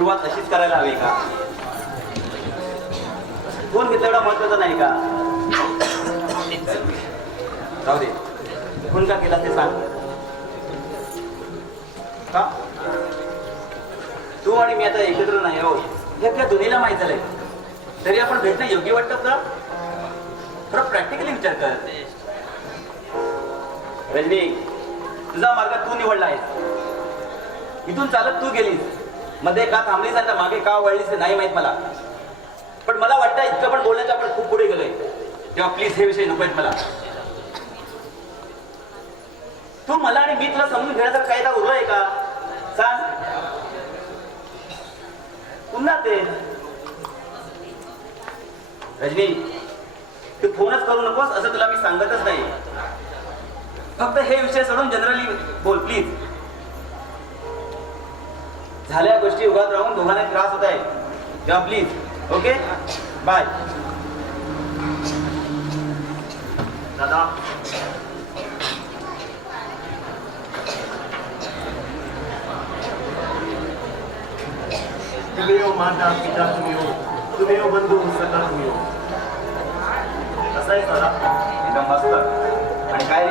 सुरुवात अशीच करायला हवी का? फोन घेतला एवढा महत्वाचा नाही का? जाऊ दे, फोन का केला ते सांग. का तू आणि मी आता एकत्र नाही आहोत हे आपल्या दोन्हीला माहीत झालंय, तरी आपण भेटणं योग्य वाटतं का? थोडं प्रॅक्टिकली विचार कर. रजनी, तुझा मार्ग तू निवडला आहेस. इथून चालत तू गेलीस, मध्ये का थांबलीस आणि मागे का वळलीस ते नाही माहित मला, पण मला वाटतं इतकं पण बोलण्याचं आपण खूप पुढे गेलोय. तेव्हा प्लीज हे विषय नको आहेत मला. तू मला आणि मी तुला समजून घेण्याचा कायदा उरलाय का सांग? पुन्हा ते रजनी, तू फोनच करू नकोस असं तुला मी सांगतच नाही. फक्त हे विषय सोडून जनरली बोल प्लीज. झाल्या गोष्टी उगाच राहून दोघांना त्रास होत आहे तेव्हा प्लीज. Okay, bye. दादा, तुम्ही हो माता पिता, तुम्ही हो बंधू सगळं तुम्ही हो. कसं आहे दादा? एकदम मस्त. आणि काय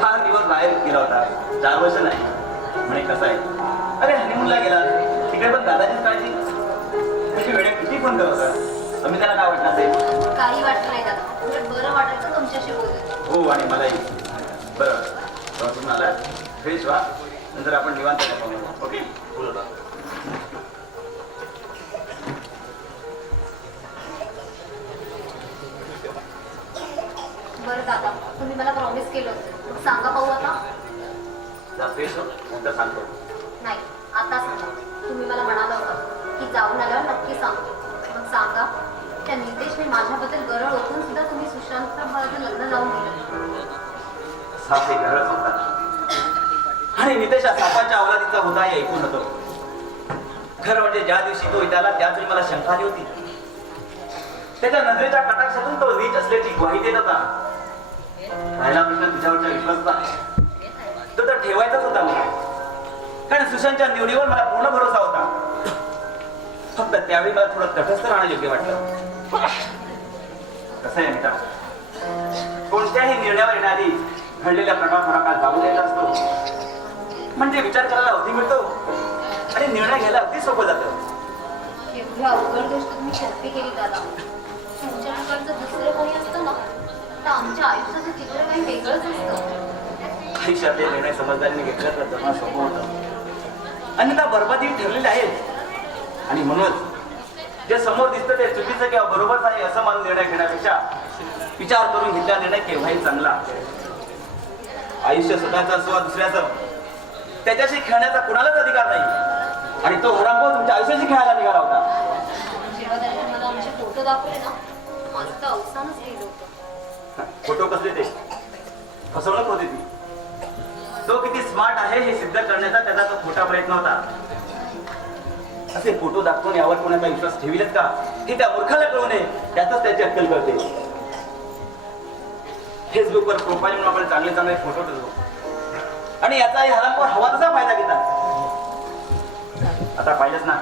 छान दिवस बाहेर गेला होता, 4 वर्ष नाही म्हणे. कसं आहे? अरे हनीमूनला गेला तिकडे पण दादाचीच काळजी. तुझी वेळे किती फोन करत होता, आम्ही त्याला काय वाटणार ते? काही वाटत नाही दादा, उलट बरं वाटायचं तुमच्याशी बोलून. हो, आणि मलाही. बरं, तुम्ही आला फ्रेश व्हा, नंतर आपण निवांत पाहू. ओके, बोला. बरं दादा, तुम्ही मला प्रॉमिस केलं होतं, मग सांगा पाहू आता. जा फ्रेश हो, नंतर सांगतो. नाही, आता सांगा. तुम्ही मला म्हणालं होतं की जाऊन आल्यावर नक्की सांगतो. मग सांगा, त्या नितेशने माझ्याबद्दल गरळ ओळखून सुद्धा तुम्ही सुशांतबरोबर लग्न लावून दिलं. साप हे गरज होता आणि नितेश सापाच्या अवलादीचा होता हे ऐकून होतो. खरं म्हणजे ज्या दिवशी तो इथे आला त्याच वेळी मला शंका आली होती. त्याच्या नजरेच्या कटाक्षातून तो नीच असल्याची ग्वाही देत होता. राहिला प्रश्न तुझ्यावरच्या विश्वासचा, तो तर ठेवायचाच होता मला, कारण सुशांतच्या निवडीवर मला पूर्ण भरोसा होता. फक्त त्यावेळी मला थोडं तटस्थ राहणं योग्य वाटलं. कसं आहे मित्रा, कोणत्याही निर्णयावर येण्याआधी घडलेल्या प्रकार जाऊ द्यायचा असतो, म्हणजे विचार करायला अवधी मिळतो आणि निर्णय घ्यायला अगदी सोपं जातं. एवढी अवघड गोष्ट तुम्ही सोपी केली दादा. तुमच्या ठिकाणचं दुसरं काही असतं ना, तर आमच्या आयुष्याचं चित्र काही वेगळंच असतं. आयुष्यातले निर्णय समजदारीने घेतलं तर जमा सोपं होतं, अन्यथा बरबादी ठरलेली आहे. आणि म्हणूनच जे समोर दिसतं ते चुकीचं किंवा बरोबरच आहे असं मानून निर्णय घेण्यापेक्षा विचार करून घेतलेला निर्णय केव्हाही चांगला. आयुष्य स्वतःचं असो दुसऱ्याचं, त्याच्याशी खेळण्याचा कुणालाच अधिकार नाही, आणि तो हरामखोर तुमच्या आयुष्याशी खेळायला निघाला होता. जेव्हा त्याने मला आमचे फोटो दाखवले ना, माझं तर अवसानच गेलं होतं. फोटो कसले ते? फसवणूक होती ती. तो किती स्मार्ट आहे हे सिद्ध करण्याचा त्याचा तो खोटा प्रयत्न होता. असे फोटो दाखवून यावर कोणाचा विश्वास ठेविलच का हे त्या मूर्खाला कळू नये, त्यातच त्याची अक्कल कळते. फेसबुकवर प्रोफाईल म्हणून आपण चांगले चांगले फोटो ठेवतो आणि याचाही हरामखोर हवा तसा फायदा घेतात. आता पाहिलंच ना,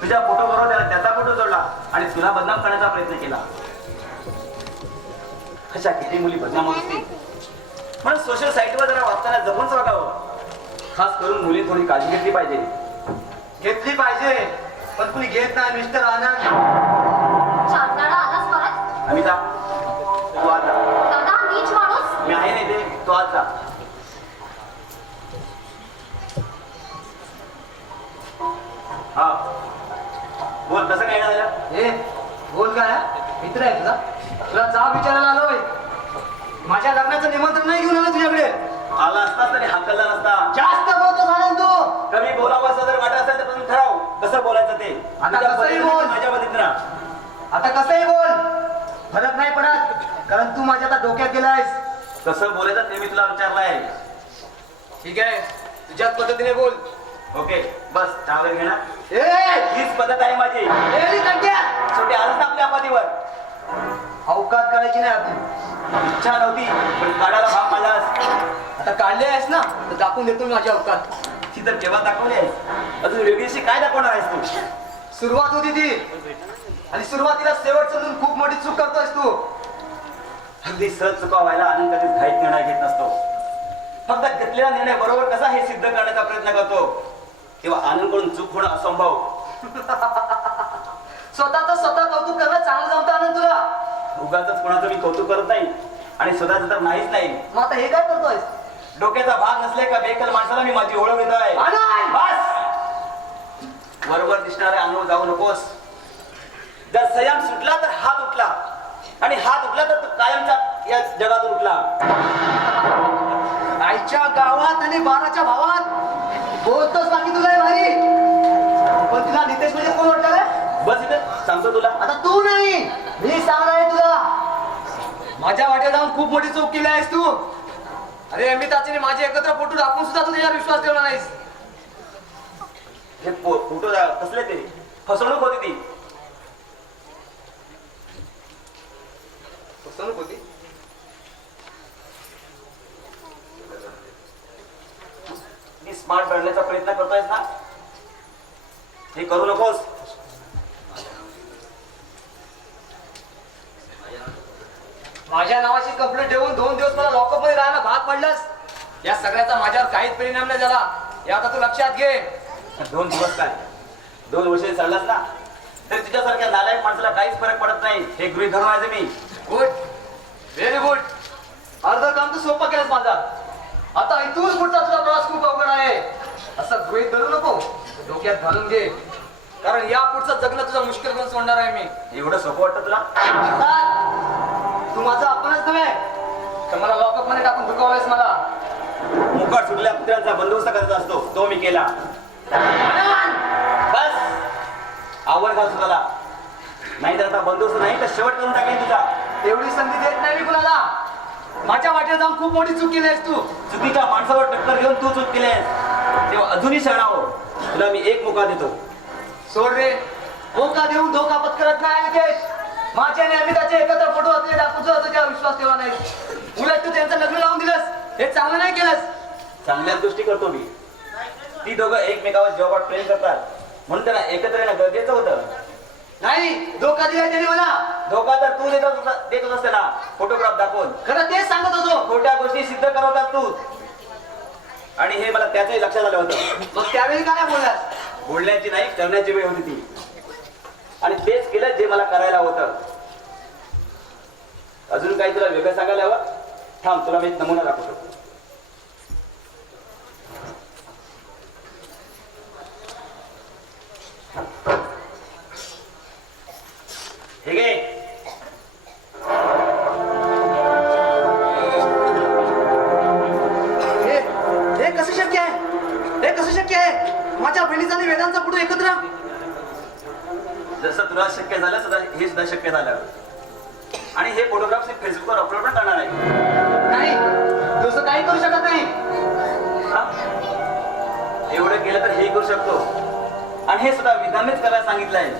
तुझ्या फोटो बरोबर त्याचा फोटो जोडला आणि तुला बदनाम करण्याचा प्रयत्न केला. अशा किती मुली बदनाम होत असतील. म्हणून सोशल साईटवर जरा वाचताना जपूनच वागावं. खास करून मुली थोडी काळजी घेतली पाहिजे. घेतली पाहिजे, पण कुणी घेत नाही मिस्टर आनंद. शांताडा आलाच परत. अमिता, तू आज जा. दादा नीच माणूस. मी आहे नाही ते, तू आज जा. हा बोल, कसं काय येणार झालं? हे बोल काय मित्र आहे तुझा, तुला जाब विचारायला आलोय. माझ्या लग्नाचं निमंत्रण नाही घेऊन आलो तुझ्याकडे. आला असतास तरी हाकलला नसता. जास्त बोलतो झाला तू. कमी बोलावं असं जर वाटत असेल तर तुम्ही ठराव कसं बोलायचं ते. आता तुझ्या कसंही पद्धतीने, बोल. माझ्या पद्धतीने. आता कसंही बोल, फरक नाही पडत, कारण तू माझ्या आता डोक्यात गेलायस. कसं बोलायचं ते मी तुला विचारलंय. ठीक आहे, तुझ्याच पद्धतीने बोल. ओके, बस चहा वगैरे घेणार. ए हीच पद्धत आहे माझी. शेवटी आलंच ना आपल्या आपातीवर. अवकात करायची नाही आपण. इच्छा नव्हती पण काढायला भाग पाडलास. आता काढले आहेस ना, तर दाखवून देतो मी माझ्या अवकात. ती तर केव्हा दाखवली आहेस, अजून वेगळीशी काय दाखवणार आहेस तू? सुरुवात होती ती, आणि सुरुवातीला शेवट समजून खूप मोठी चूक करतोयस तू. अगदी सहज चुका व्हायला आनंद कधीच घाईत निर्णय घेत नसतो. फक्त घेतलेला निर्णय बरोबर कसा हे सिद्ध करण्याचा प्रयत्न करतो, तेव्हा आनंदकडून चूक होणं असंभव. स्वतः कौतुक करणं चांगलं जमतं आनंद तुला. उगाच कोणाचं मी कौतुक करत नाही आणि स्वतःच तर नाहीच नाही. मग आता हे काय करतोयस? डोक्याचा भाग नसले का बेकल माणसाला मी माझी ओळख देत आहे. आनंद! बस वरवर दिसणारे अनुभव जाऊ नकोस. जर संयम सुटला तर हात उठला, आणि हात उठला तर तो कायमचा या जगातून उठला. आईच्या गावात आणि बाराच्या भावात बोलतोस बाकी तुला हे भारी. पण तुला नितेश म्हणजे कोण वाटलं रे? बस इथे सांगतो तुला. आता तू नाही, मी सांगणार आहे तुला. माझ्या वाटेत जाऊन खूप मोठी चूक केली आहेस तू. अरे अमिताचे माझे एकत्र फोटो टाकून सुद्धा तू त्याच्यावर विश्वास ठेवला नाहीस. हे फोटो कसले ते फसवणूक होती ती. फसवणूक होती. मी स्मार्ट बनण्याचा प्रयत्न करतोयस ना, हे करू नकोस. माझ्या नावाची कंप्लेंट देऊन 2 दिवस मला लॉकअप मध्ये राहायला भाग पडलास. या सगळ्याचा माझ्यावर काहीच परिणाम नाही झाला, हे आता तू लक्षात घे. 2 दिवस काय 2 वर्ष चाललास ना, तरी तुझ्यासारख्या नालायक माणसाला काहीच फरक पडत नाही हे गृहीत धरून आहे मी. Good, very good. अर्ध काम तर सोपं केलंस माझा. आता इथून पुढचा तुझा प्रवास खूप अवघड आहे असं गृहीत धरू नको, डोक्यात घालून घे. कारण या पुढचं जगणं तुझं मुश्किल करून सोडणार आहे मी. एवढं सोपं वाटतं तुला? तू माझा आपणच नव्हे तर मला लॉकअप मध्ये टाकून दुखावलंयस मला. मुकाट सुटल्या कुत्र्यांचा बंदोबस्त करायचा असतो, तो मी केला. बस आवर घाल स्वतःला, नाही तर आता बंदोबस्त नाही तर शेवट करून टाकेल तुझा. एवढी संधी देत नाही मी कुणाला. माझ्या वाटेत जाऊन खूप मोठी चूक केली आहेस तू. चुकीच्या माणसावर टक्कर घेऊन तू चूक केलीस, तेव्हा अजूनही शरणा हो. तुला मी एक मोका देतो. सोड रे, धोका देऊन धोका पत्करत नाही नितेश. माझ्या आणि अमिताचे एकत्र फोटो असले टाकून त्याच्यावर विश्वास ठेवला नाही. उलट तू त्यांचं लग्न लावून दिलंस, हे चांगलं नाही केलंस. चांगल्याच गोष्टी करतो मी. ती दोघं एकमेकावर जॉबात प्रेम करतात म्हणून त्यांना एकत्र येणं गरजेचं होतं. नाही, धोका दिलाय त्याने मला. धोका तर तू देत होतास त्यांना फोटोग्राफ दाखवून. खरं तेच सांगत होतो. खोट्या गोष्टी सिद्ध करवतात तू, आणि हे मला त्याचंही लक्षात आलं होतं. मग त्यावेळी काय बोललास? बोलण्याची नाही करण्याची वेळ होती ती, आणि तेच केलं जे मला करायला होतं. अजून काही तुला वेगळं सांगायला हवं? थांब, तुला मी एक नमुना दाखवतो. हे घे. हे कसं शक्य आहे? हे कसं शक्य आहे? माझ्या बहिणीचा आणि वेदांचा फोटो एकत्र. जसं तुला शक्य झालं तसं हे सुद्धा शक्य झालं, आणि हे फोटोग्राफ्स फेसबुकवर अपलोड पण करणार आहे. नाही, तसं काही करू शकत नाही. हा? एवढं केलं तर हे करू शकतो, आणि हे सुद्धा विधानच करायला सांगितलंय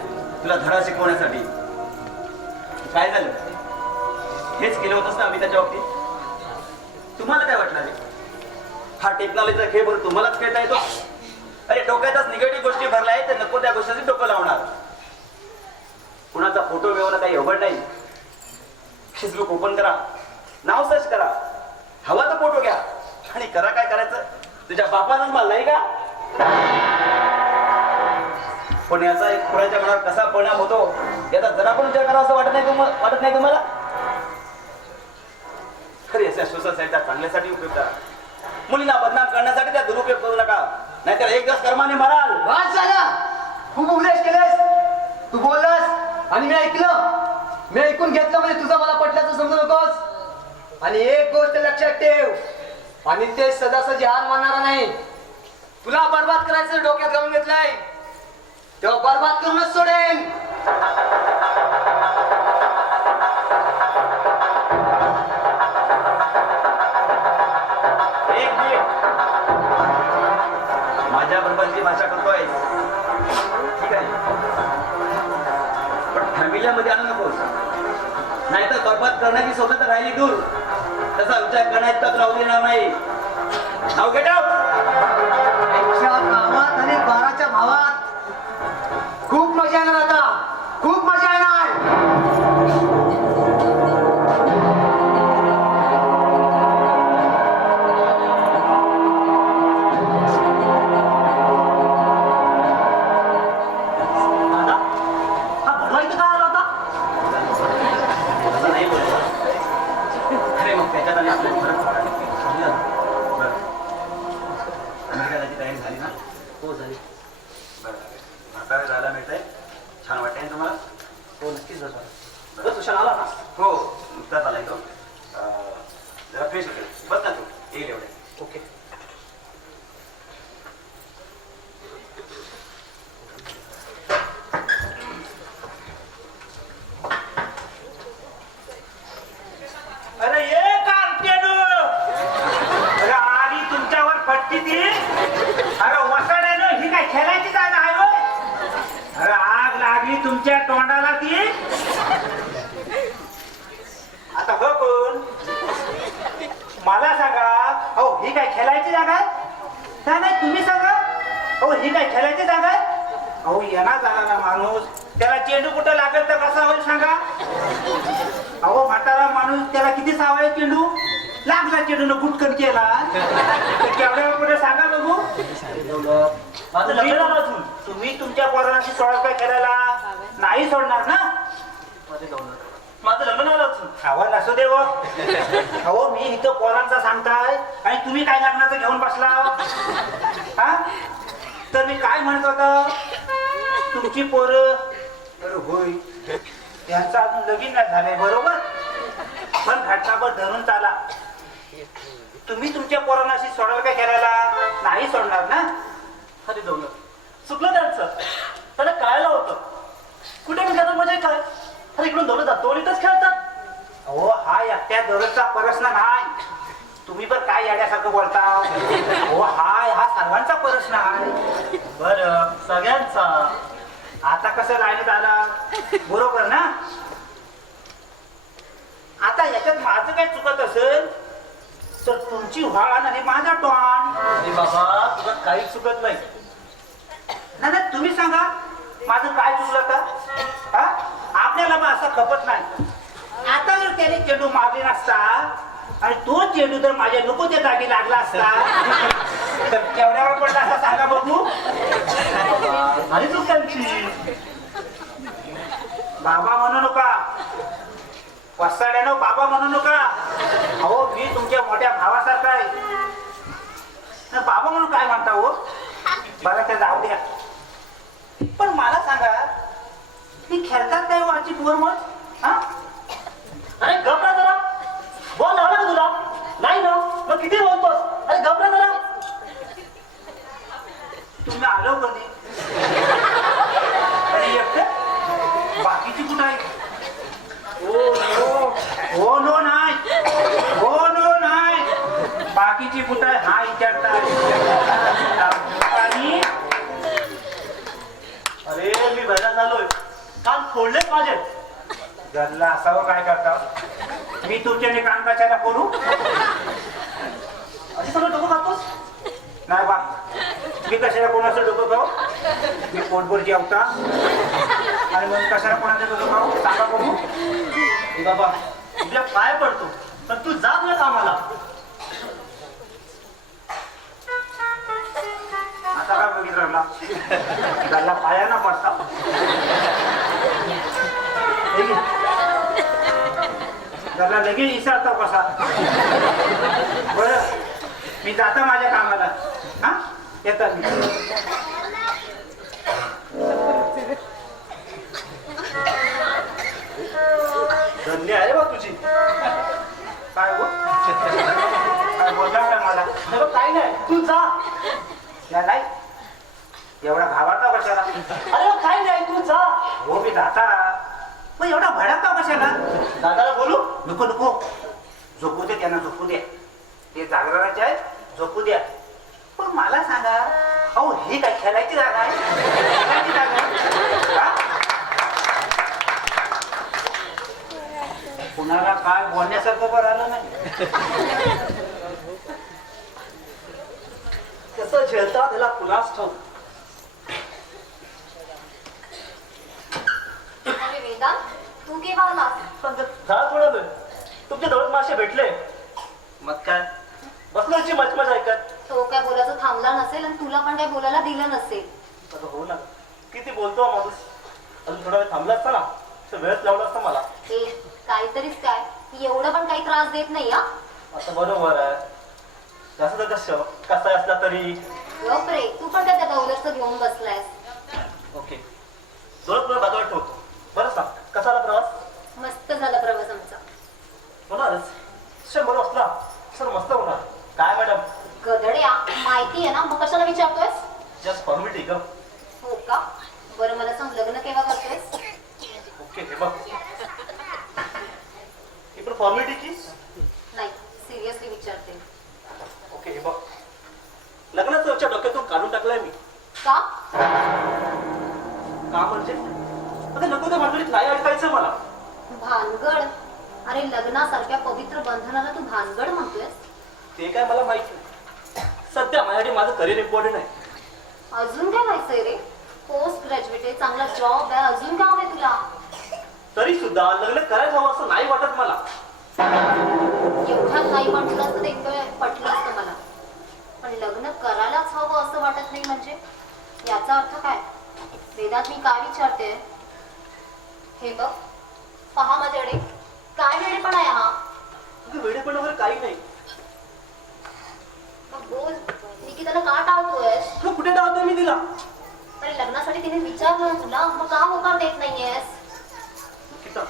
तुला धडा शिकवण्यासाठी. काय झालं? हेच केलं होतंस ना आम्ही त्याच्या बाबतीत. तुम्हाला काय वाटणार आहे? हा टेक्नॉलॉजीचा खेळ बरं तुम्हालाच खेळता येतो? अरे डोक्यातच निगेटिव्ह गोष्टी भरल्या आहेत, तर नको त्या गोष्टीची डोकं लावणार. कुणाचा फोटो मिळवणं काही अवघड नाही. फेसबुक ओपन करा, नाव सर्च करा, हवा तर फोटो घ्या, आणि करा काय करायचं. तुझ्या बापानं मला नाही का? पण याचा एक पुराच्या मनावर कसा परिणाम होतो याचा जरा पण विचार करावा असं वाटत नाही तुम्हाला? खरी अशा सोशल साईटचा चांगल्यासाठी उपयोग करा. मुलींना बदनाम करण्यासाठी त्या दुरुपयोग करू नका, नाहीतर एक दिवस कर्माने मराल. वाद झाला. खूप उपदेश केलेस, तू बोललास आणि मी ऐकलं. मी ऐकून घेतलं म्हणजे तुझं मला पटल्याचं समजू नकोस. आणि एक गोष्ट लक्षात ठेव, आणि ते सदासजी हार मानणारा नाही. तुला बरबाद करायचं डोक्यात घालून घेतलंय, तेव्हा बरबाद करूनच सोडेन. एक मिनिट, माझ्या बरोबरची भाषा करतोय ठीक आहे, पण फॅमिलीमध्ये आणू नकोस, नाहीतर बरबाद करण्याची सोबत राहिली दूर. तसा विचार करण्यात तक राहू देणार नाही. नाव गेट आउट. घालायची तयारी झाली ना? हो झाली. बरं. म्हातारे जायला मिळतंय. छान वाटतंय ना तुम्हाला? हो नक्कीच जाणार. बस तुषार आला ना? हो, नुकताच आलाय तो. जरा फ्रेश होते. बस ना तू, येईल एवढे. ओके. अरे ये कार्टेनो अरे आली तुमच्यावर फटकी ती. अरे वसाड्यानं ही काय खेळायची जागा आहे होय? अरे आग लागली तुमच्या तोंडाला ती. आता हो कोण मला सांगा, अहो ही काय खेळायची जागा आहे? नाही तुम्ही सांगा, अहो ही काय खेळायची जागा आहे? अहो येणार जाणार ना माणूस, त्याला चेंडू कुठं लागेल तर कसा होईल सांगा? अहो म्हातारा माणूस, त्याला किती सावा आहे चेंडू? लागला चेंडून गुटकन केला तर केवढ्या पुढे सांगा बघू. माझं लग्न झालं अजून. तुम्ही तुमच्या पोरांशी सोडत काय करायला नाही सोडणार ना? माझं लग्न झालं अजून. आवाज असू दे. अहो मी इथं पोरांचा सांगताय आणि तुम्ही काय लग्नाचं घेऊन बसला हा? तर मी काय म्हणत होतो, तुमची पोरं बरं होय त्यांचं अजून लगीन नाही झालंय बरोबर, पण घटनाभर धरून चाला. तुम्ही तुमच्या पोरांना अशी सोडायला काय करायला नाही सोडणार ना? अरे जाऊ चुकलं त्यांचं. त्याला कळायला होतं कुठे निघालं म्हणजे काय. अरे इकडून दौलत जातो आणि इथंच खेळतात. अहो हा एकट्या दररोजचा प्रश्न नाही, तुम्ही पण काय याड्यासारखं बोलता. हो हा सर्वांचा प्रश्न आहे. बरं सगळ्यांचा. आता कसं लाईनीत आला बरोबर ना? आता याच्यात माझं काय चुकत असेल तर तुमची व्हाळ आणि माझा टॉन. अरे बाबा तुझं काहीच चुकत नाही. नाही तुम्ही सांगा माझं काय चुकलं का? हा? आपल्याला मग असं खपत नाही. आता जर त्याने चेंडू मारले नसता आणि तो चेंडू जर माझ्या नको त्या जागी लागला असता तर केवढ्यावर पडला असता सांगा बघू. आणि चूक त्यांची. बाबा म्हणू नका, वसाड्यानं बाबा म्हणू नका. अहो मी तुमच्या मोठ्या भावासारखा आहे. बाबा म्हणून काय म्हणता हो? बरं ते जाऊ द्या. पण मला सांगा, मी खेळतात काय हो आजची पोर मग? हा? अरे घबरा जरा. बोल लावला का तुला? नाही ना मग किती बोलतोस. अरे घबरा जरा. तुम्ही आलो कधी? आणि एकटं? बाकीची कुठं आहे? हो नो नाही, हो नो नाही. बाकीची कुठं आहे हा विचारता. आणि अरे मी भैरा झालोय. कान फोडलेच माझे. घरला असावं काय करता? मी तुमच्याने काम कशाला करू? अशी सगळं डोकं खातोस. नाही बा, मी कशाला कोणाचं डोकं खाऊ? मी पोटभर जेवता आणि मग कशाला कोणाचं डोकं खाऊ सांगा बघू. ए बाबा तुझ्या पाय पडतो पण तू जा तुझ्या कामाला. आता काय बघितलं राहिला? घरला पाया ना पडता. त्याला लगेच विचारतो कसा. बरं मी जाता माझ्या कामाला. हा येतात मी. धन्य आहे बा तुझी. काय हो काय बोलला काय मला? अरे काही नाही तू जा. नाही एवढा भावाचा कशाला? अरे काही नाही तू जा. हो मी जाता. मग एवढा भडकता कशाला? दादाला बोलू. नको नको, झोपू दे त्यांना, झोपू द्या. ते जागरणाचे आहेत, झोपू द्या. पण मला सांगा, अहो ही काय खेळायची जागा आहे? खेळायची जागा आहे? हा? कुणाला काय बोलण्यासारखं बरं आलं नाही. कसं झेलता त्याला कुणास ठाऊक. अरे वेदांत, तू केव्हा आलास? झाला थोडा वेळ. तुमच्या दौलत मासे भेटले. मग काय? बसल्याची मचमच ऐकत. तो काय बोलायचं थांबला नसेल आणि तुला पण काय बोलायला दिलं नसेल. आता हो ना, किती बोलतो हा माणूस. अजून थोडा वेळ थांबला असता ना तर वेळच लावला असता मला. ए काहीतरीच काय, एवढं पण काही त्रास देत नाही हा. आता बरोबर आहे. कसं तर कसं कसा असला तरी गप रे, तू पण काय त्या दौलतचं घेऊन बसलायस. ओके जोरात तुला बाजूला ठेवतो. बरं सांग कसा आला प्रवास? मस्त झाला प्रवास आमचा. होणारच सर बरं असला सर मस्त होणार. काय मॅडम? गधड्या, माहिती आहे ना, मग कशाला विचारतोयस? जस्ट फॉर्मॅलिटी ग. हो का? बरं मला सांग, लग्न केव्हा करतोयस? ओके हे बघ ही पण फॉर्मॅलिटी की नाही, सिरियसली विचारते. ओके हे बघ लग्नाचा विचार डोक्यातून काढून टाकलाय मी. का? का म्हणजे आता नको त्या भानगडीत नाही अडकायचं मला. भानगड? अरे लग्नासारख्या पवित्र बंधनाला तू भानगड म्हणतोयस? ते काय मला माहित नाही. सध्या माझ्यासाठी माझं करिअर इम्पॉर्टंट आहे. अजून काय व्हायचंय रे? पोस्ट ग्रॅज्युएट आहे, चांगला जॉब आहे, अजून काय हवंय तुला? तरी सुद्धा लग्न करायचं हवं असं नाही वाटत मला. एवढ्यात नाही म्हटलं असतं ते पटलं असतं मला, पण लग्न करायलाच हवं असं वाटत नाही म्हणजे याचा अर्थ काय? वेदात मी काय विचारते? हे बघ, पहा माझ्याकडे काय वेळेपणा आहे हा. तुझं वेडेपण वगैरे काही नाही. मग बोल, निकिताला का टाळतोयस? तुला कुठे डावतोय मी तिला? अरे लग्नासाठी तिने विचारलं ना तुला, मग का होकार देत नाहीयेस? किता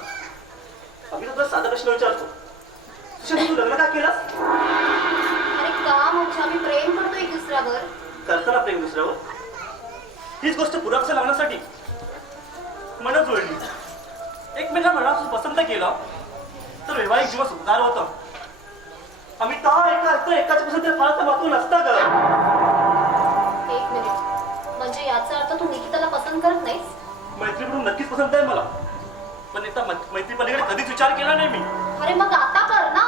आम्ही तुला साधा प्रश्न विचारतो. तुझ्या तू लग्न का केलंस? अरे का म्हणजे आम्ही प्रेम करतो एक दुसऱ्यावर. करताना प्रेम दुसऱ्यावर हीच गोष्ट पुराक्षा लावण्यासाठी मन जोडली. एकमेकांना मनापासून पसंत केलं तर वैवाहिक जीवन सुखदार होतं. आम्ही एकाच्या पसंत फारसं महत्व नसतं ग. एक मिनिट, म्हणजे याचा अर्थ तू निकिताला पसंत करत नाहीस? मैत्री म्हणून नक्कीच पसंत आहे मला, पण एकदा मैत्री पलीकडे कधीच विचार केला नाही मी. अरे मग आता कर ना.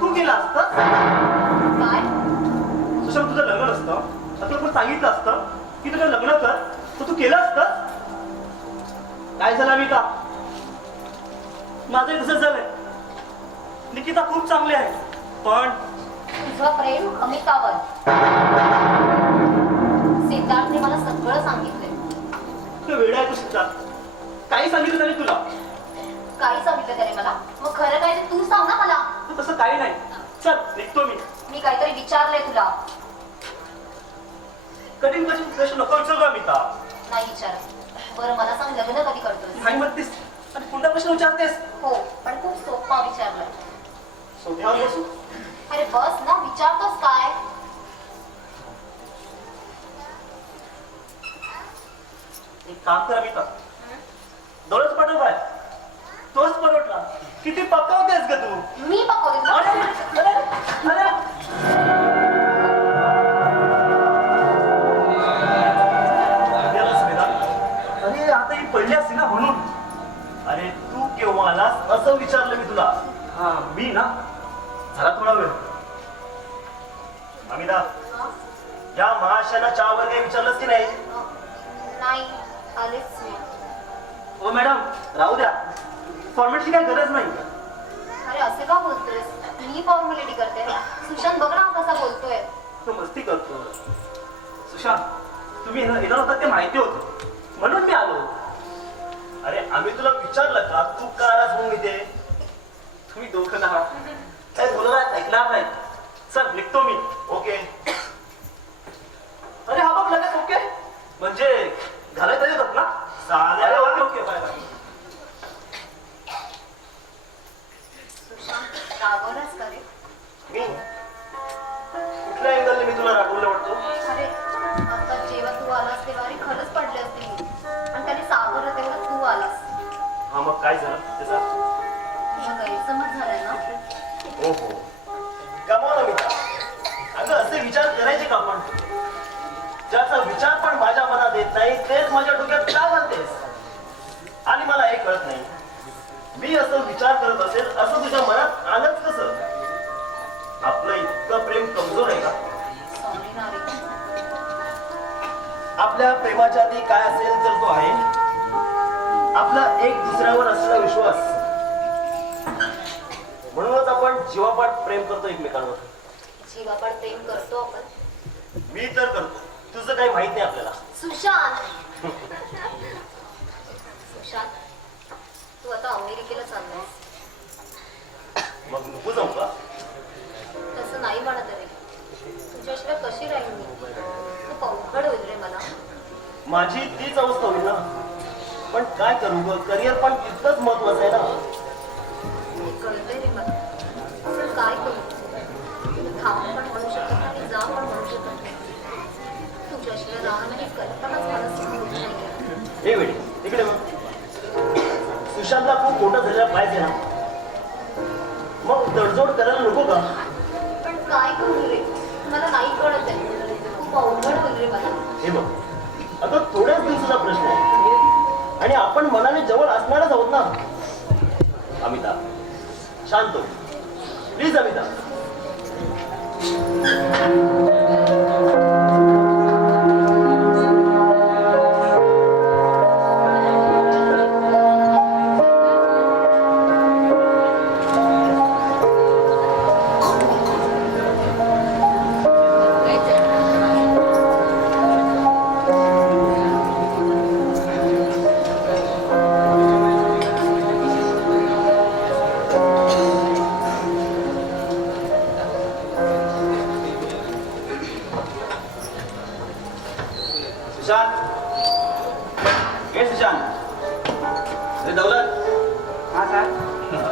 तू केला असतं काय? सुशांत तुझं लग्न नसतं आता पण सांगितलं असतं की तुझं लग्न कर तर तू केलं असतं. काय झालं मी का माझं तसंच झालंय. निकिता खूप चांगली आहे पण तुझं प्रेम अमितावर. सिद्धार्थने मला सगळं सांगितलंय. तू वेळ आहे. तू सिद्धार्थ काही सांगितलं त्याने तुला? काही सांगितलं त्याने मला? मग खरं काय ते तू सांग ना मला. तू तसं काही नाही. चल निघतो मी. मी काहीतरी विचारलंय तुला. कठीण कठीण प्रश्न नको विचारू का मी का? नाही विचार. बरं मला सांग, लग्न कधी करतोस? नाही म्हणतेस आणि कोणता प्रश्न विचारतेस? हो, पण खूप सोपा विचारलाय. सोफ्यावर बसू. अरे बस ना, विचारतोस काय? एक काम कर अमिता, दौलत पाठव काय तोच परवडला. किती पकावतेस ग तू? मी पकवते तुला. अरे अरे अरे गेलास वेदा. अरे आता ही पडली असती ना म्हणून. अरे तू केव्हा आलास असं विचारलं मी तुला. हा मी ना झाला थोडा वेळ. अमिता हा? या महाशयाला चहावर काही विचारलंस की नाही? नाही, आलेच नाही. हो मॅडम राहू द्या. फॉर्मॅलिटीची काही गरज नाही. अरे असे का बोलतोयस? मी फॉर्मॅलिटी करते. सुशांत बघ ना कसा बोलतोय. तो मस्ती करतो. सुशांत तुम्ही येणार होतात ते माहिती होतं म्हणून मी आलो. अरे आम्ही तुला विचारलं का तू का आलास म्हणून इथे? तुम्ही दोघं ना काय बोलणार ऐकणार नाही. चल निघतो मी. ओके. अरे हा बघ लगेच ओके म्हणजे घालायला येतात ना? चालेल. Okay okay bye bye. Sushant रागवलास का रे? मी कुठल्या अँगलने मी तुला रागवलं वाटतो? अरे आता जेव्हा तू आलास तेव्हा अरे खरंच पडले असते मी. आणि त्याने सावरलं तेव्हा तू आलास. हा मग काय झालं त्याचा? तुझा गैरसमज झालाय ना? ओहो कमाल अमिता. अगं असे विचार करायचे का आपण? ज्याचा विचार पण माझ्या मनात येत नाही तेच माझ्या डोक्यात का घालतेस? आणि मला हे कळत नाही मी असं विचार करत असेल असं तुझ्या मनात आलंच कसं? आपलं इतकं प्रेम कमजोर आहे का? सॉरी ना रे. आपल्या प्रेमाच्या आधी काय असेल तर तो आहे आपला एक दुसऱ्यावर असलेला विश्वास. म्हणूनच आपण जीवापाड प्रेम करतो एकमेकांवर. जीवापाड प्रेम करतो आपण. मी तर करतो. तुझं काही माहित नाही आपल्याला. सुशांत सुशांत तू आता अमेरिकेला चाललायस. मग नको जाऊ का? तसं नाही म्हणत रे. तुझ्याशिवाय कशी राहील मी? माझी तीच अवस्था होईल ना. पण काय करू ग, करिअर पण तितकंच महत्वाचं आहे ना. कळतंय रे मला, पण काय करू? मी थांब पण म्हणू शकत नाही आणि जा पण म्हणू शकत नाही. तुझ्याशिवाय राहणं ही कल्पनाच मला सुरू होत नाही. हे वेळी तिकडे मग सुशांतला खूप मोठं झालेला पाहिजे ना, मग तडजोड करायला नको का? पण काय करू रे, मला नाही कळत आहे. खूप अवघड होईल रे मला. हे बघ, आता थोड्याच दिवसाचा प्रश्न आहे आणि आपण मनाने जवळ असणारच आहोत ना. अमिता शांत हो प्लीज. अमिता सुशांत, हे सुशांत. अरे दौलत. हा साहेब.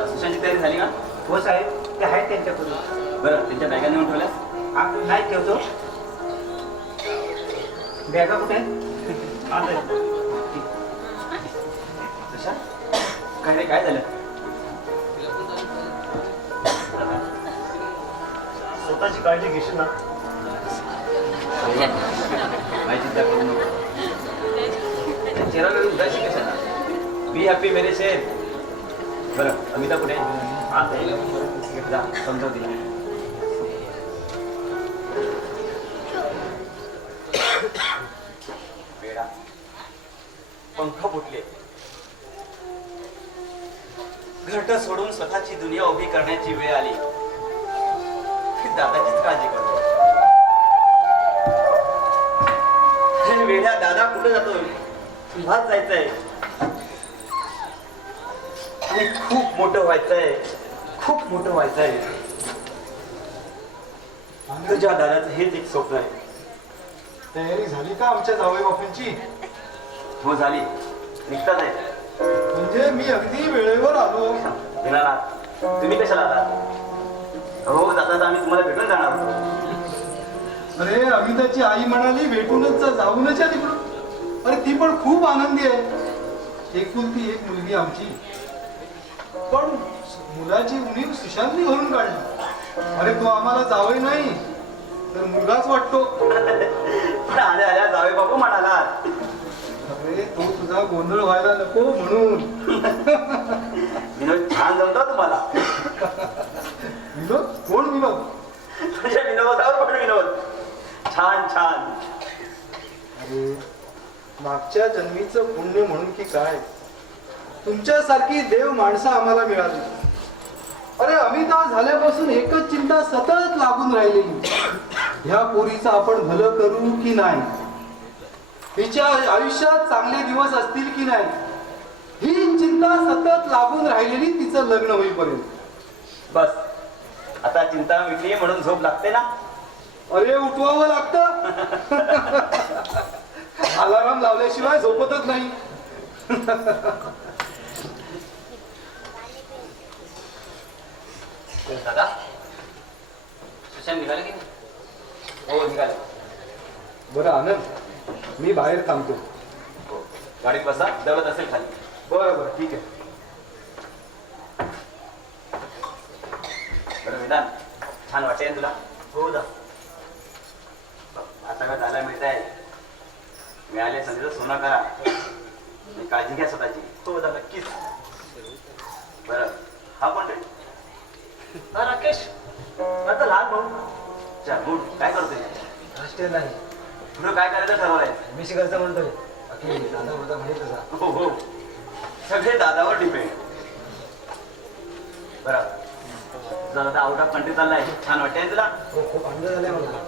सुशांतची तयारी झाली का? हो साहेब, ते आहेत त्यांच्याकडून. बरं, त्यांच्या बॅगा नेऊन ठेवल्यास? हा, नाही ठेवतो. बॅगा कुठे आहेत? हा साहेब. सुशांत, काय रे, काय झालं? स्वतःची काळजी घेशील ना. माझी चिंता करू नको. चेहरा वेळी उदासी कशाला? बी हॅपी मेरे शेर. बरं, अमिता कुठे? हा जा, समजाव तिला. वेडा, पंख फुटले. घरटं सोडून स्वतःची दुनिया उभी करण्याची वेळ आली. दादाचीच काळजी करतो. अरे वेड्या, दादा कुठे जातोय? तुलाच जायचंय आणि खूप मोठं व्हायचंय, खूप मोठं व्हायचंय. तुझ्या दादाचं हेच एक स्वप्न आहे. तयारी झाली का आमच्या जावई बापूंची? हो झाली, निघतात आहे. म्हणजे मी अगदी वेळेवर आलो. येणार तुम्ही कशाला आलात? हो जाता आम्ही तुम्हाला भेटून जाणार होतो. अरे अमिताची आई म्हणाली भेटूनच जा, जाऊनच या तिकडून. अरे ती पण खूप आनंदी आहे. एकुलती एक मुलगी आमची, पण मुलाची उणीव सुशांतनी भरून काढली. अरे तो आम्हाला जावई नाही तर मुलगाच वाटतो. पण आल्या आल्या जावे बापू म्हणाला. अरे तो तुझा गोंधळ व्हायला नको म्हणून. विनोद छान जमतो तुम्हाला. विनोद? कोण विनोद? तुझ्या विनोदावर पण विनोद. छान छान. अरे मागच्या जन्मीचं पुण्य म्हणून की काय, तुमच्यासारखी देव माणसं आम्हाला मिळाली. अरे अमिता झाल्यापासून एकच चिंता सतत लागून राहिलेली, ह्या पोरीचं आपण भलं करू की नाही, हिच्या आयुष्यात चांगले दिवस असतील की नाही, ही चिंता सतत लागून राहिलेली तिचं लग्न होईपर्यंत. बस आता चिंता मिटली म्हणून झोप लागते ना. अरे उठवावं लागतं. अलाराम लावल्याशिवाय झोपतच नाही. दादा सुशांत निघाले की नाही? हो निघाले. बरं आनंद, मी बाहेर थांबतो. हो गाडीत बसा, दौलत असेल खाली. बरं बरं ठीक आहे. बरं विधान, छान वाटेल तुला? हो दा. आता का जायला मिळत आहे. मिळाले संधी सोना करा आणि काळजी घ्या स्वतःची. हो दा, नक्कीच. बरं, हा कोण रे? हा राकेश, माझा लहान भाऊ. चा गुड, काय करतोय? राष्ट्रीय नाही, पुढं काय करायचं ठरवलंय? मी शिकायचं म्हणतोय. बाकी दादा बोलता म्हणजे तुझा. हो हो, सगळे दादावर डिपेंड. बरं, तुझा दादा आउट ऑफ कंट्री चाललाय, छान वाटतंय तुला? हो खूप आनंद झालाय मला.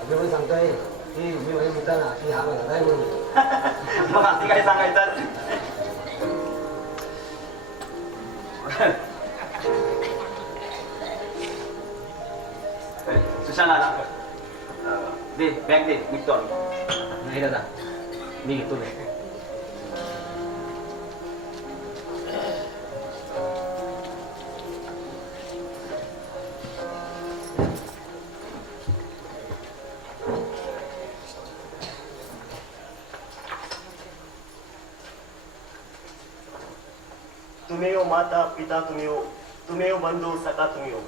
अभि पण सांगतोय की मी माझ्या मित्रांना की हा माझा दादा आहे म्हणून. मग असे काय सांगायचं? सुशांत आला. दे बॅग दे, निघतो आम्ही. नाही दादा, मी घेतो नाही. तुम्ही हो माता पिता, तुम्ही हो बंधू सखा, तुम्ही हो.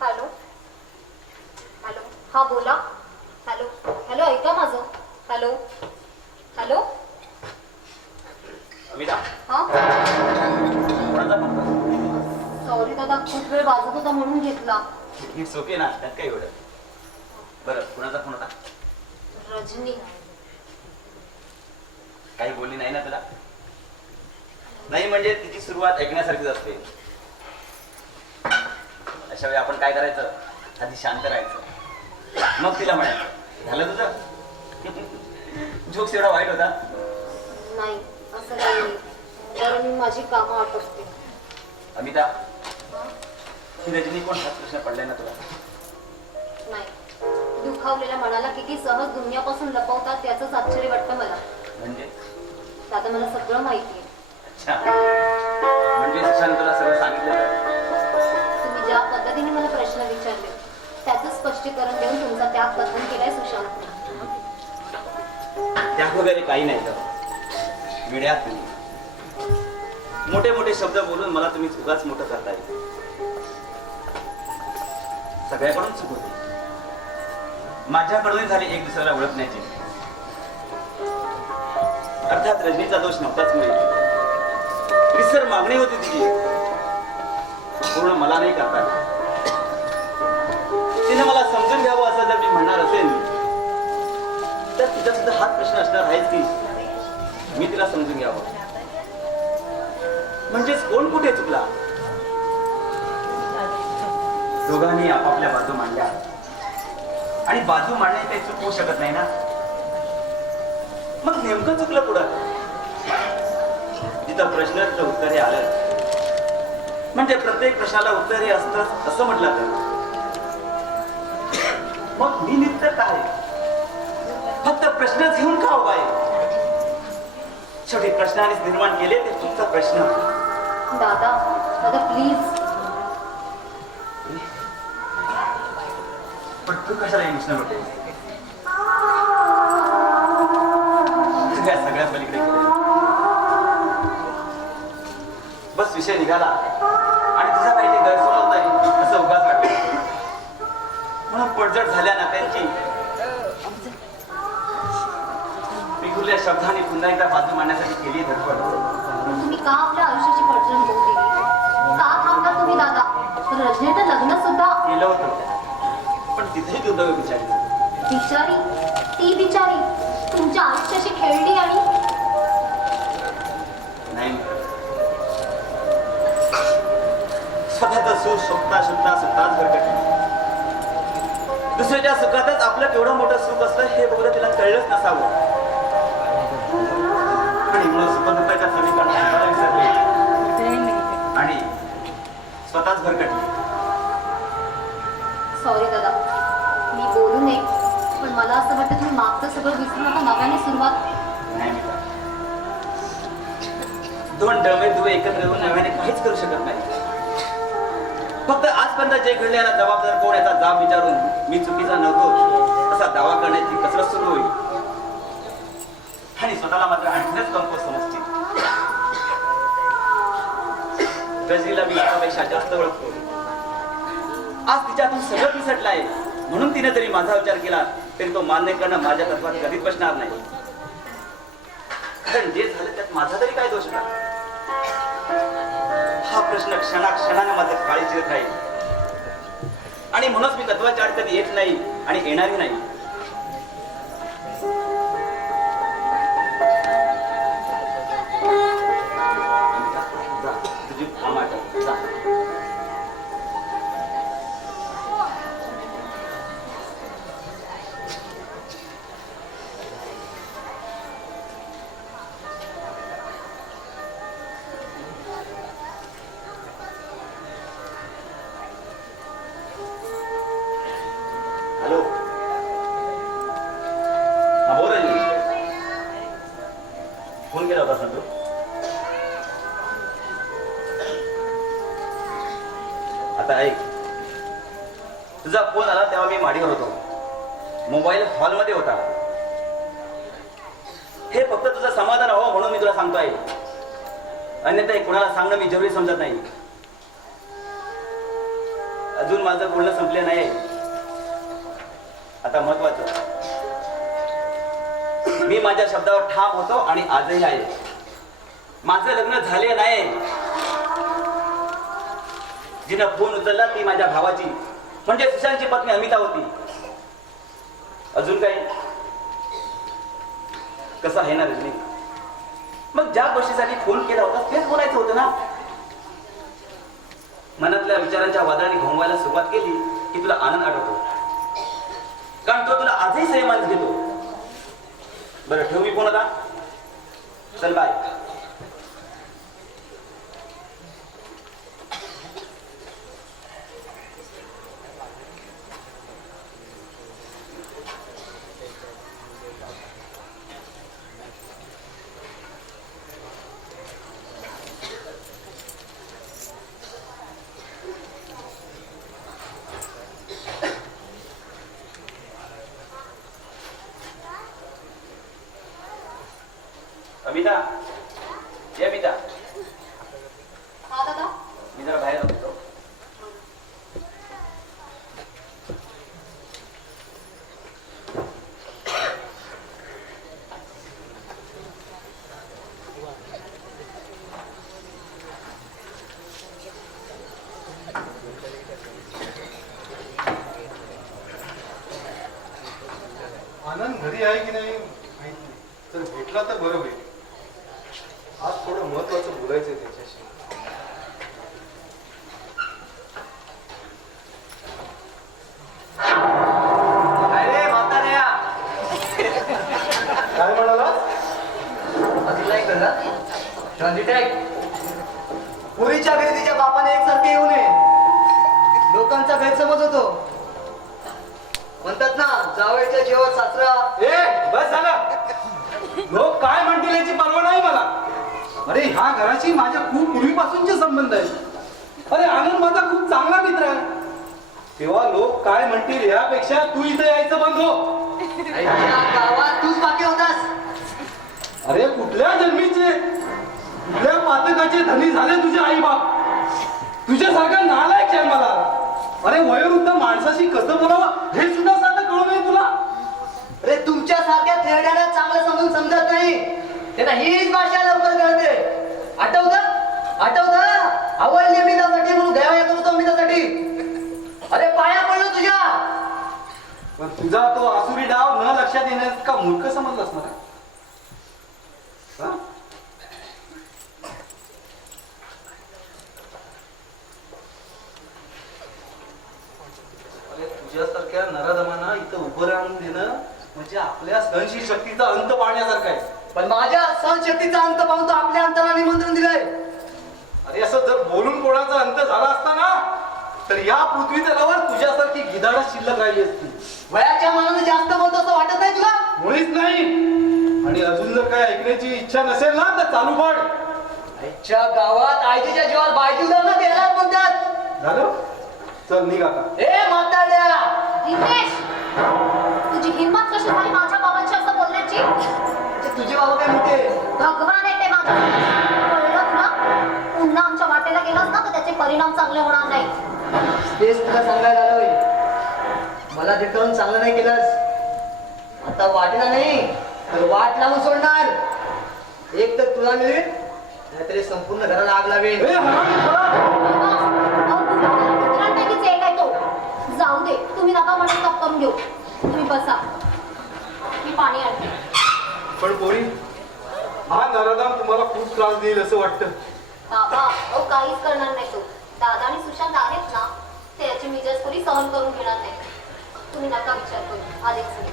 हॅलो हॅलो हा बोला. हॅलो हॅलो ऐका माझं. हॅलो हॅलो अमिता, हा कोणाचा फोन होता? सॉरी दादा, खूप वेळ वाजत होता म्हणून घेतला. इट्स ओके ना, त्यात काय एवढं. बरं, कोणाचा फोन होता? रजनी. काही बोलली नाही ना तुला? नाही म्हणजे तिची सुरुवात ऐकण्यासारखीच असते. अशा वेळी आपण काय करायचं, आधी शांत राहायचं, मग तिला म्हणायचं झालं तुझं. जोक्स एवढा वाईट होता? नाही असं काही नाही, कारण मी माझी कामं आटोपते. अमिता, ही रजनी कोण हाच प्रश्न पडलाय ना तुला? नाही, दुखावलेल्या मनाला किती सहज दुनियापासून लपवतात याचंच आश्चर्य वाटतं मला. म्हणजे दादा मला सगळं माहिती आहे. अच्छा, म्हणजे सुशांत तुला सगळं सांगितलं? तुम्ही ज्या पद्धतीने मला प्रश्न विचारले त्याचं स्पष्टीकरण देऊन तुमचा त्याग कथन केलाय सुशांतने. त्याग वगैरे काही नाही तर मिळ्यात तुम्ही मोठे मोठे शब्द बोलून मला तुम्ही उगाच मोठं करताय. सगळ्याकडून चूक होती, माझ्याकडून झाली एक दुसऱ्याला ओळखण्याची. अर्थात रजनीचा दोष नव्हताच मिळेल, विसर मागणी होती तिची, पूर्ण मला नाही करता आली. तिने मला समजून घ्यावं असं जर मी म्हणणार असेल तर तिचा सुद्धा हाच प्रश्न असणार आहेच की मी तिला समजून घ्यावं. म्हणजेच कोण कुठे चुकला? दोघांनी आपापल्या बाजू मांडल्या आणि बाजू मांडणे काही चूक होऊ शकत नाही ना. मग नेमकं चुकलं पुढं? जिथं प्रश्नाचं उत्तर हे आलं म्हणजे प्रत्येक प्रश्नाला उत्तर हे असतं असं म्हटलं तर मग मी नित्य काय? फक्त प्रश्नच घेऊन का उभा आहे? शेवटी प्रश्नानेच निर्माण केले ते तुमचा प्रश्न. दादा दादा प्लीज. पण तू कशाला इमोशनल होते? तुझ्या सगळ्यात पलीकडे गेले. बस विषय निघाला आणि तुझा काही गैरसमज नाही असं उगाच वाटलं. म्हणून पडझड झाल्या नात्यांची पिकुल्या शब्दाने पुन्हा एकदा बाजू मांडण्यासाठी केली धडपड. तुम्ही का आपल्या आयुष्याची पडझड होऊ दिली? का थांबला तुम्ही दादा? रजनीचं लग्न सुद्धा केलं होतं, पण तिथेही दुर्दैव विचारली. बिचारी, ती बिचारी तुमच्या आयुष्याशी खेळली आणि नाही, स्वतःचं सुख स्वतःच भरकटलं. दुसऱ्याच्या सुखातच आपलं केवढं मोठं सुख असतं हे बघलं तिला कळलंच नसावं. आणि म्हणून सुखदुःखाच्या समीकरणाला विसरले आणि स्वतःच भरकटली. सॉरी दादा, मी बोलू नये, पण मला असं वाटतं तुम्ही मागचं सगळं विसरून आता नव्याने सुरुवात. नाही मित्रा, दोन डवे दुवे एकत्र येऊन नव्याने काहीच करू शकत नाही. फक्त आजपर्यंत जे घडले याला जबाबदार कोण याचा जाब विचारून मी चुकीचा नव्हतो असा दावा करण्याची कसरत सुरू होईल आणि स्वतःला मात्र आणखीनच कमकुवत समजतील. गजरीला मी यापेक्षा जास्त ओळखतो. आज तिच्यातून सगळं पिसटलं आहे, म्हणून तिने जरी माझा विचार केला तरी तो मान्य करणं माझ्या तत्वात कधीच बसणार नाही. कारण जे झालं त्यात माझा तरी काय दोष नाही. हा प्रश्न क्षणाक्षणाने माझं काळी चिरत राहील आणि म्हणूनच मी तत्वाच्या आड कधी येत नाही आणि येणारही नाही. जा, तुझी काम आटप, जा. हॅलो, हा बोल रजनी. फोन केला होता तू? आता ऐक, तुझा फोन आला तेव्हा मी माडीवर होतो, मोबाईल हॉलमध्ये होता. हे फक्त तुझं समाधान हवं म्हणून मी तुला सांगतोय, अन्यथा हे कुणाला सांगणं मी जरुरी समजत नाही. अजून माझं बोलणं संपले नाही. आता महत्वाचं, मी माझ्या शब्दावर ठाम होतो आणि आजही आहे. माझं लग्न झाले नाही. जिनं फोन उचलला ती माझ्या भावाची म्हणजे सुशांतची पत्नी अमिता होती. अजून काही कसं आहे ना रजनी, मग ज्या गोष्टीसाठी फोन केला होता तेच बोलायचं होतं ना. मनातल्या विचारांच्या वादळाने घोंगवायला सुरुवात केली की तुला आनंद आठवतो, कारण तो तुला आजही संयमानेच घेतो. बरं ठेवू मी फोन आता. चल बाय. अमिता, ये अमिता, हा दादा, मी जरा बाहेर होतो. आनंद घरी आहे की नाही माहित नाही, तर भेटला तर बरं होईल. आज थोडं महत्वाचं बोलायचंय त्याच्याशी. अरे म्हाताऱ्या, काय म्हणाला? तुला एक कळलं? शांती टेक. पुरीच्या घरी तिच्या बापाने एकसारखे येऊ नये, लोकांचा गैरसमज होतो. म्हणतात ना, जावयाच्या जेवण सासरा. ए बस झालं. लोक काय म्हणतील याची पर्वा नाही मला. अरे ह्या घराशी माझ्या खूप पूर्वीपासूनचे संबंध आहेत. अरे आनंद माझा खूप चांगला मित्र आहे. तेव्हा लोक काय म्हणतील यापेक्षा तू इथे यायचं बंद हो. या गावात तूच बाकी होतास. अरे कुठल्या जन्मीचे कुठल्या पातकाचे धनी झाले तुझे आई बाप. तुझ्यासारखा नालायक आहे मला. अरे वयोवृद्ध माणसाशी कसं बोलावं हे सुद्धा साधं कळू नये तुला. त्यांना हीच भाषा लवकर कळते. आठवतं आवडली मी त्यासाठी म्हणून देवाया करतो मी त्यासाठी. अरे पाया पडलो तुझ्या. पण तुझा तो आसुरी डाव न लक्षात येण्यात का मूर्ख समजलास मला? हा? अरे तुझ्यासारख्या नराधमांना इथं उभं राहून देणं म्हणजे आपल्या सहनशील शक्तीचा अंत पाहण्यासारखं आहे. पण माझ्या सहनशक्तीचा अंत पाहून तो आपल्या अंताला निमंत्रण दिलंय. अरे असं जर बोलून कोणाचा अंत झाला असता ना तर या पृथ्वी तलावर तुझ्यासारखी गिधाडा शिल्लक राहिली असती. वयाच्या मानाने जास्त बोलतो असं वाटत नाही तुला? मुळीच नाही. आणि अजून जर काय ऐकण्याची इच्छा नसेल ना तर चालू पड. आईच्या गावात आईच्या जीवावर बायजी उदाहरणं द्यायला म्हणतात. झालं? चल निघ आता. ए म्हाताड्या, हितेश, तुझी हिंमत कशी झाली माझ्या बाबांशी असं बोलण्याची? तुझे बाबा काय म्हणते? भगवान आहे ते माझा. कळलं तुला? पुन्हा आमच्या वाटेला गेलास ना तर त्याचे परिणाम चांगले होणार नाही. तेच तुला सांगायला आलोय. मला ते करून चांगलं नाही केलंस. आता वाटेला नाही तर वाट लावून सोडणार. एक तर तुला मिळेल नाहीतरी संपूर्ण घराला आग लावेल. ए, हरामी, कुत्र्यांपैकीच एक आहे तो. जाऊ दे, तुम्ही नका म्हणून तप करून घेऊ. तुम्ही बसा, मी पाणी आणते. पण पोरी हा नराधाम तुम्हाला खूप त्रास देईल असं वाटतं. बाबा अहो काहीच करणार नाही तो. दादा आणि सुशांत आहेत ना, ते याची मिजाजपुरी सहन करून घेणार नाही. तुम्ही नका विचार करू. आलेच मी.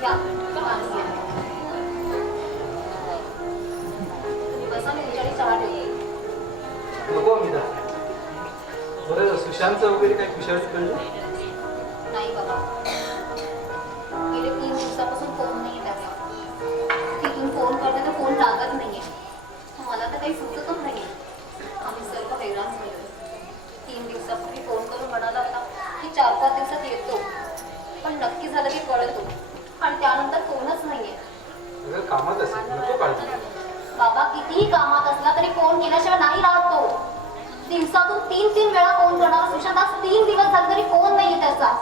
घ्या, पाणी घ्या. तुम्ही बसा, मी तुमच्याकडे चहा ठेवते. नको अमिता. बरं सुशांतचं वगैरे काही कुशाळी कळलं? नाही बाबा, गेले 3 दिवसापासून फोन नाही त्याचा. तिथून फोन करते तर फोन लागत नाहीये. मला तर काही सुचतच नाहीये. आम्ही सर्व हैराण झालो. 3 दिवसापूर्वी फोन करून म्हणाला होता की 4-5 दिवसात येतो, पण नक्की झालं की कळतो. आणि त्यानंतर फोनच नाहीये. अगं कामात असेल, नको काळजी करू. बाबा कितीही कामात असला तरी फोन केल्याशिवाय नाही राहत तो. दिवसातून 3-3 वेळा फोन करणारा सुशांत आज 3 दिवस झाले तरी फोन नाहीये त्याचा.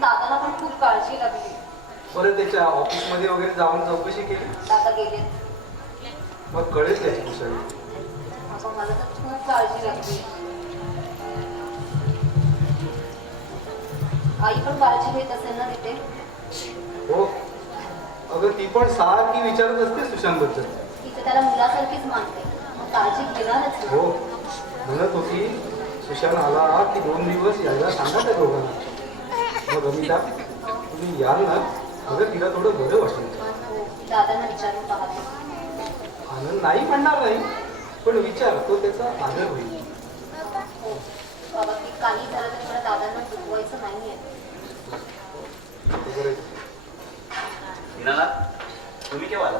दादाला पण खूप काळजी लागली. बरं त्याच्या ऑफिसमध्ये वगैरे जाऊन चौकशी केली? दादा गेले. मग कळेल त्याची कुशाळी. बाबा मला तर खूप काळजी लागली. आई पण काळजी घेत असेल ना तिथे? हो. अगं ती पण सारखी विचारत असते सुशांत बद्दल. तिथे त्याला मुलासारखीच मानते. मग काळजी घेणारच हो. ना. म्हणत होती सुशांत आला की 2 दिवस यायला सांगा त्या दोघांना. मग अमिता तुम्ही याल ना, अगं तिला थोडं बरं वाटेल. हो, दादांना विचारून पाहते. आनंद नाही म्हणणार नाही, पण विचार तो त्याचा आदर होईल. हो बाबा, ते काही झालं तरी मला दादांना दुखवायचं नाहीये. बरं आहे. दिनाला तुम्ही केव्हा आला?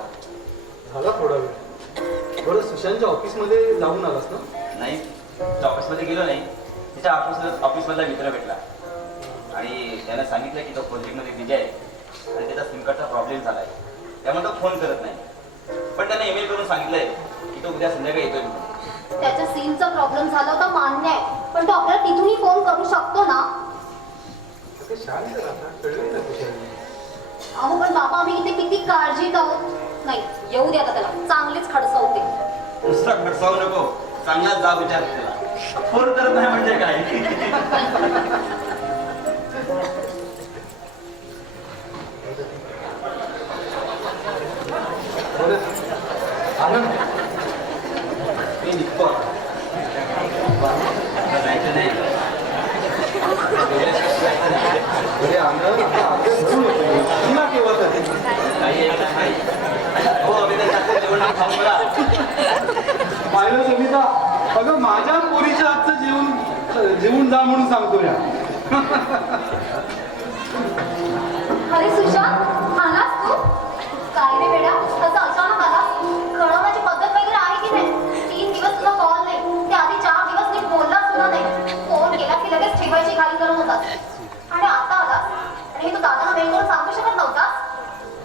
झाला थोडा वेळ. बरं सुशांतच्या ऑफिसमध्ये जाऊन आलास ना? नाही, त्या ऑफिसमध्ये गेलो नाही. तिच्या ऑफिसमधला मित्र भेटला आणि त्याने सांगितलं की तो प्रोजेक्टमध्ये बिझी आहे आणि त्याचा सिम कार्डचा प्रॉब्लेम झाला आहे. त्यामुळे तो फोन करत नाही. पण त्याने ईमेल करून सांगितलंय की तो उद्या संध्याकाळी येतोय म्हणून. त्याच्या सीमचा प्रॉब्लेम झाला होता मान्य आहे, पण तो आपल्याला तिथूनही फोन करू शकतो ना. ते शांत राहता, कळलं ना कुशाळी. अहो पण बाबा आम्ही इथे किती काळजीत आहोत. नाही येऊ दे आता, त्याला चांगलीच खडसावते. नुसता खडसावू नको, चांगला जाब विचार त्याला. फोन करत नाही म्हणजे काय? बरं आनंद मी निघतो आता. जायचं नाही. अरे आनंद आता अभ्यास करू नको. पुन्हा केव्हा कधी? काही ऐकत नाही. हो अभिनय जास्त जेवण खाऊन बघा. पाहिलं समिता, अगं माझ्या पोरीच्या हातचं जेवून जा म्हणून सांगतो या. अरे सुशांत, आलास तू? काय रे बेटा, तसं अचानक आलास? कळवण्याची पद्धत वगैरे आहे की नाही? 3 दिवस तुला कॉल नाही, त्या आधी 4 दिवस नीट बोललाच सुद्धा नाही. फोन केला की लगेच ठेवायची खाली करत होतास. आणि आता आलास आणि हे तू दादाला मेल करून सांगू शकत नव्हतास?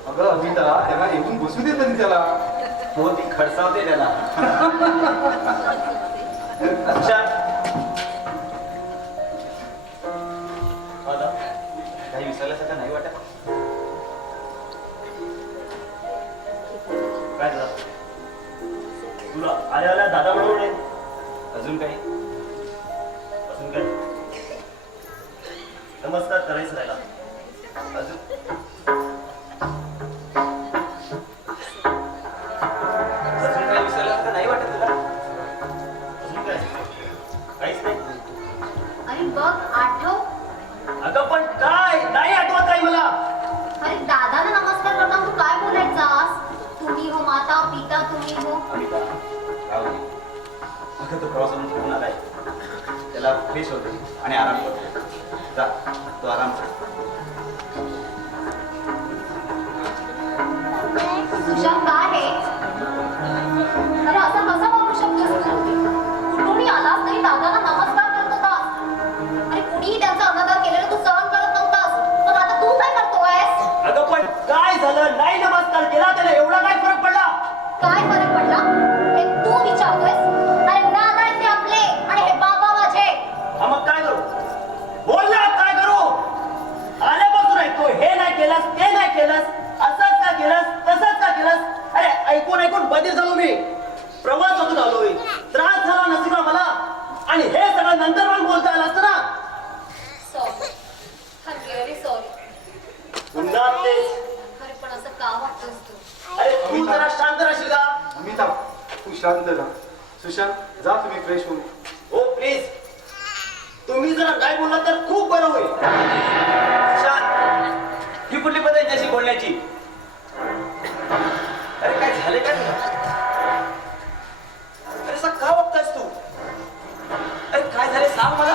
अगं अमिता, त्याला येऊन बसू दे तरी त्याला. हो ती खडसावते त्याला. अच्छा. काही अजून काही अजून काय नमस्कार करायचं राहिला अजून अजून काही विसरलं का नाही वाटत तुला? अजून काय काहीच नाही अरे बघ आठव. अगं पण काय नाही आठवत काही मला अरे दादाला नमस्कार करताना तू काय बोलायचास? तुम्ही हो माता पिता तुम्ही हो. अमिता राहू दे. अगं तो प्रवासातून फिरून आलाय, त्याला फ्रेश होते आणि आराम करतो. जा, तो आराम कर. सुशांत काय आहे? अरे असं कसं वागू शकतोस तू? कुठूनही आलास तरी दादाला नमस्कार करत होतास. अरे कुणीही त्यांचा अनादर केलेला तू सहन करत नव्हतास, पण आता तू काय करतोयस? अगं पण काय झालं नाही नमस्कार केला त्याला एवढा काय फरक पडला काय फरक पडला हे तू विचारतोयस? अरे दादा आहेत ते आपले आणि हे बाबा माझे. हा मग काय करू बोल ना काय करू आल्यापासून ऐकतो हे नाही केलंस ते नाही केलंस असंच का केलंस तसंच का केलंस अरे ऐकून ऐकून बधीर झालो मी प्रवासातून आलोय त्रास झाला नशिबा मला आणि हे सगळं नंतर पण बोलता आलं असतं ना sorry, I am really sorry. पुन्हा तेच अरे पण असं का वागतोस तू? अरे तू जरा शांत राहशील का अमिता तू शांत राहा. सुशांत जा तुम्ही फ्रेश होऊन. हो प्लीज तुम्ही जरा काय बोलला तर खूप बरं होईल शांत, ही कुठली पद्धत त्याशी बोलण्याची? अरे काय झाले काय तुला? अरे असं का वागतायस तू? अरे काय झाले सांग मला.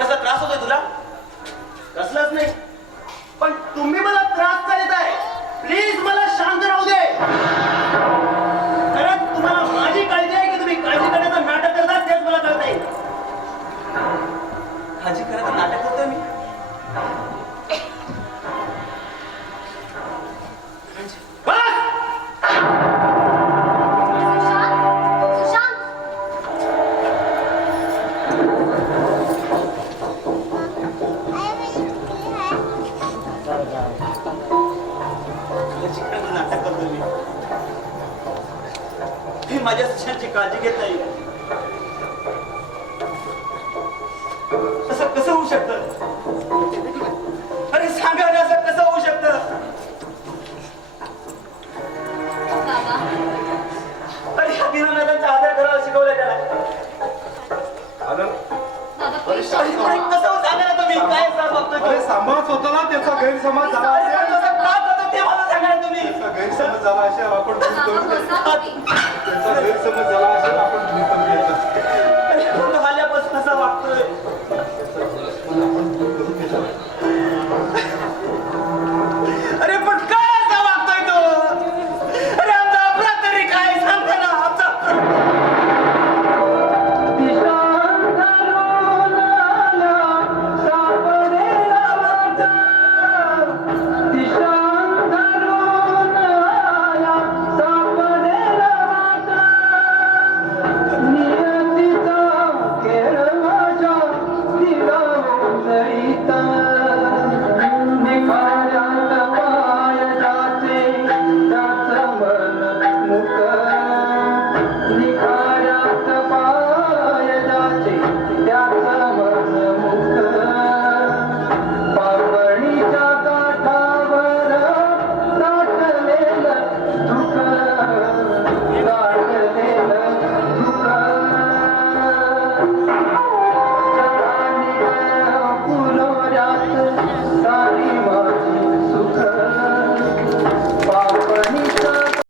कसा त्रास होतोय तुला? कसलाच नाही पण तुम्ही मला त्रास का देताय प्लीज मला शांत राहू दे खरंच तुम्हाला माझी काळजी आहे की तुम्ही काळजी करण्याचं नाटक करता तेच मला कळत नाही काळजी करायचं नाटक करतोय मी? बस सुशांत, सुशांत. काळजी करायचं नाटक करतोय मी. हे माझ्या सुशांतची काळजी घेत नाही. असं कसं होऊ शकतं? अरे सांगा ना, असं कसं होऊ शकतं? बाबा, अरे ह्या दिनानाथांचा आदर करायला शिकवलंय त्याला. अरे दादा अरे please शांत सांगा. राहा. कसं हो सांगा ना तुम्ही काय बघतोय तो? अरे सांभाळ स्वतःला. त्याचा गैरसमज झाला अरे असेल. असं का करतो ते मला सांगा ना तुम्ही. त्याचा गैरसमज झाला असेल आपण दूर बाबा करून बसा घ्यायचा. तुम्ही. त्याचा गैरसमज झाला असेल आपण दूर करून घ्यायचा.